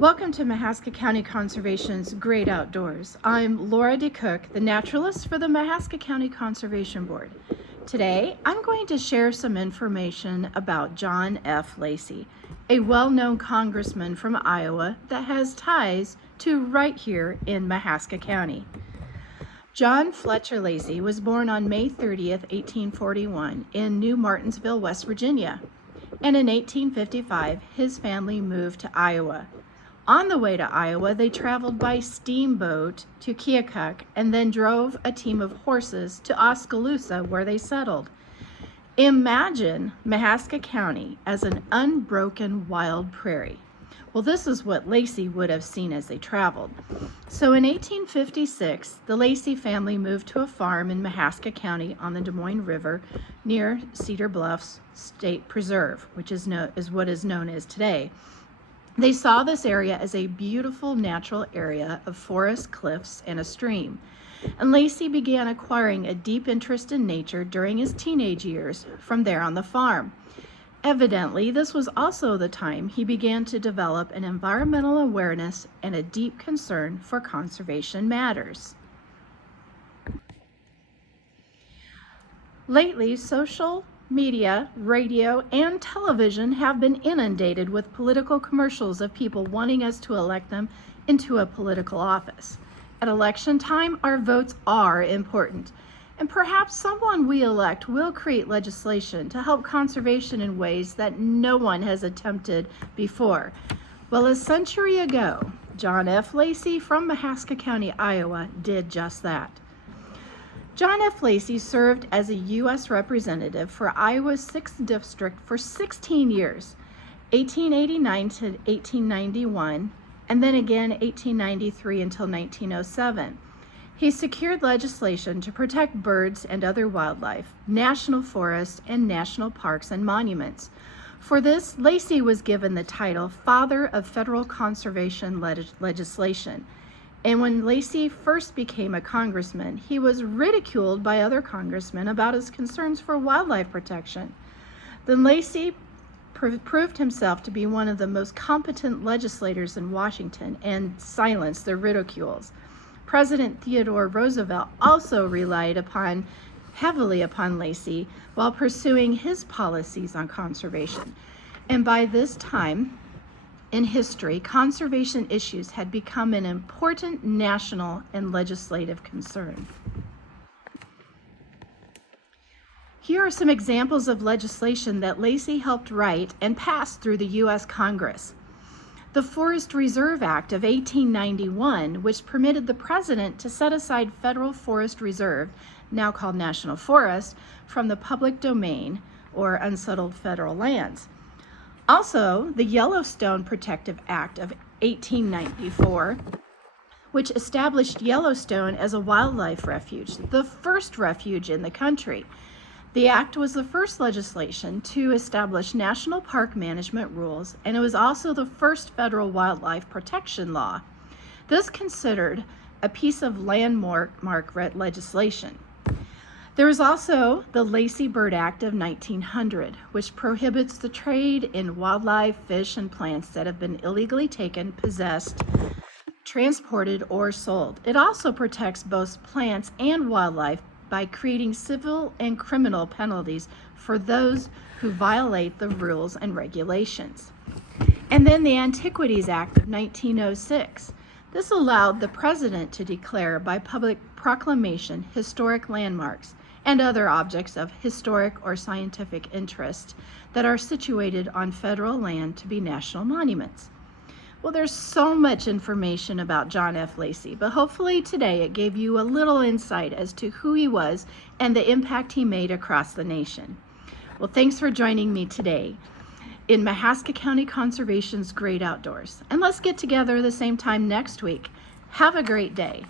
Welcome to Mahaska County Conservation's Great Outdoors. I'm Laura DeCook, the naturalist for the Mahaska County Conservation Board. Today, I'm going to share some information about John F. Lacey, a well-known congressman from Iowa that has ties to right here in Mahaska County. John Fletcher Lacey was born on May 30th, 1841 in New Martinsville, West Virginia. And in 1855, his family moved to Iowa. On the way to Iowa, they traveled by steamboat to Keokuk and then drove a team of horses to Oskaloosa, where they settled. Imagine Mahaska County as an unbroken wild prairie. Well, this is what Lacey would have seen as they traveled. So in 1856, the Lacey family moved to a farm in Mahaska County on the Des Moines River near Cedar Bluffs State Preserve, which is what is known as today. They saw this area as a beautiful natural area of forest, cliffs, and a stream. And Lacey began acquiring a deep interest in nature during his teenage years from there on the farm. Evidently, this was also the time he began to develop an environmental awareness and a deep concern for conservation matters. Lately, social media, radio, and television have been inundated with political commercials of people wanting us to elect them into a political office. At election time, our votes are important, and perhaps someone we elect will create legislation to help conservation in ways that no one has attempted before. Well, a century ago, John F. Lacey from Mahaska County, Iowa, did just that. John F. Lacey served as a U.S. representative for Iowa's 6th District for 16 years, 1889 to 1891, and then again 1893 until 1907. He secured legislation to protect birds and other wildlife, national forests, and national parks and monuments. For this, Lacey was given the title Father of Federal Conservation Legislation. And when Lacey first became a congressman, he was ridiculed by other congressmen about his concerns for wildlife protection. Then Lacey proved himself to be one of the most competent legislators in Washington and silenced their ridicules. President Theodore Roosevelt also relied heavily upon Lacey while pursuing his policies on conservation. And by this time in history, conservation issues had become an important national and legislative concern. Here are some examples of legislation that Lacey helped write and pass through the U.S. Congress. The Forest Reserve Act of 1891, which permitted the president to set aside federal forest reserve, now called national forest, from the public domain or unsettled federal lands. Also, the Yellowstone Protective Act of 1894, which established Yellowstone as a wildlife refuge, the first refuge in the country. The act was the first legislation to establish national park management rules, and it was also the first federal wildlife protection law. This considered a piece of landmark legislation. There is also the Lacey Bird Act of 1900, which prohibits the trade in wildlife, fish, and plants that have been illegally taken, possessed, transported, or sold. It also protects both plants and wildlife by creating civil and criminal penalties for those who violate the rules and regulations. And then the Antiquities Act of 1906. This allowed the president to declare by public proclamation historic landmarks and other objects of historic or scientific interest that are situated on federal land to be national monuments. Well, there's so much information about John F. Lacey, but hopefully today it gave you a little insight as to who he was and the impact he made across the nation. Well, thanks for joining me today in Mahaska County Conservation's Great Outdoors. And let's get together the same time next week. Have a great day.